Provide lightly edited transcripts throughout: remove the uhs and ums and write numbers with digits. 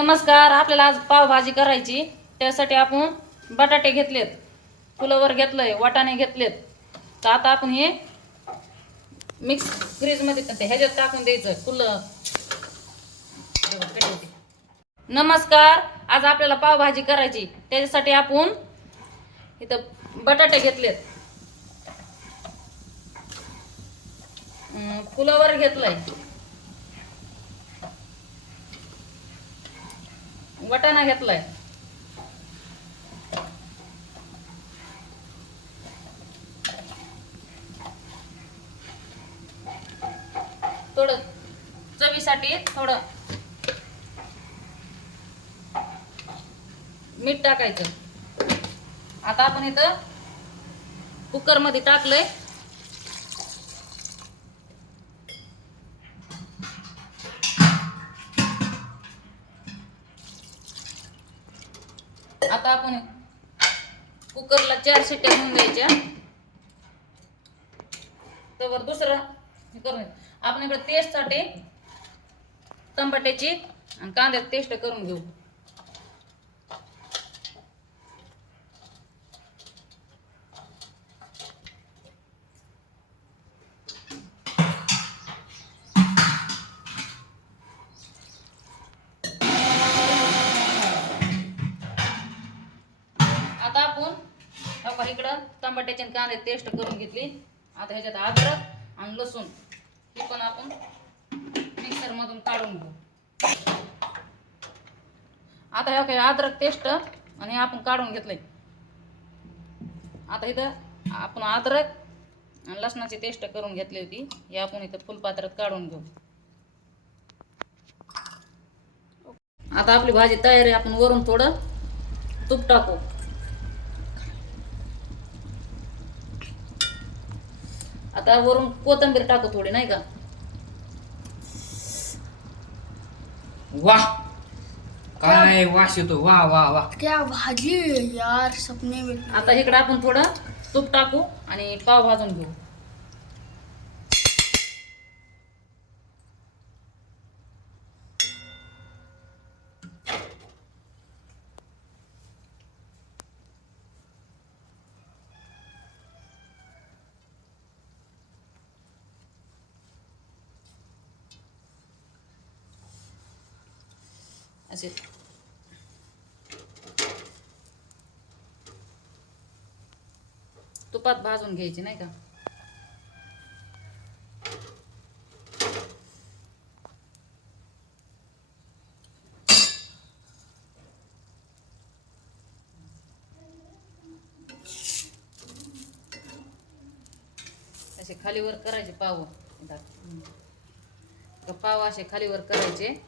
नमस्कार. आपल्याला आज पावभाजी करायची. त्यासाठी आपण बटाटे घेतलेत, फुलवर घेतलंय, वाटाणे घेतलेत. तर आता आपण हे मिक्स फ्रीज मध्ये ह्याच्यात टाकून द्यायचं फुलं. नमस्कार. आज आपल्याला पावभाजी करायची. त्याच्यासाठी आपण इथं बटाटे घेतलेत, फुलवर घेतलंय, वाटाणा घेतलाय, थोडं चवीसाठी थोडं मीठ टाकायचं. आता आपण इथं कुकर मध्ये टाकलंय. आता आपण कुकरला 4 शिट्ट्या होऊन द्यायच्या. तर दुसरं हे करून आपण इकडे पेस्ट साठी टमाट्याची आणि कांद्याची पेस्ट करून घेऊ. आता आपण इकडं टमाट्याची आणि कांद्याची पेस्ट करून घेतली. आता ह्याच्यात अद्रक आणि लसूण हे पण आपण मिक्सर मधून काढून घेऊ. आता हे अद्रक पेस्ट आणि आपण काढून घेतलंय. आता इथं आपण अद्रक आणि लसणाची पेस्ट करून घेतली होती, हे आपण इथं फुलपात्रात काढून घेऊ. आता आपली भाजी तयार आहे. आपण वरून थोडं तूप टाकू. आता वरून कोथिंबीर टाकू थोडी, नाही का. वाह, काय वास येतो. वाह वाह वाह, क्या भाजी है यार, सपने में. आता इकडे आपण थोडं तूप टाकू आणि पाव भाजून घेऊ. असे तुपात भाजून घ्यायची, नाही का. असे खालीवर करायचे पाव. पाव असे खालीवर करायचे.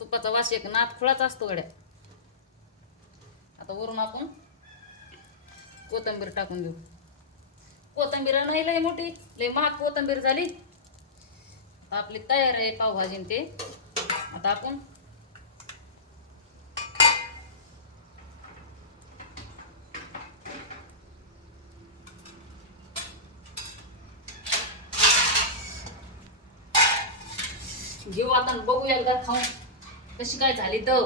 तुपाचा वास एक नाद खुळाच असतो गड्या. आता वरून आपण कोथिंबीर टाकून देऊ. कोथिंबीर नाही लय मोठी, लय महाग कोथिंबीर झाली. आपली तयार आहे पावभाजी ते. आता आपण घेऊ. आता बघूया एकदा खाऊन कशी काय झाली तर.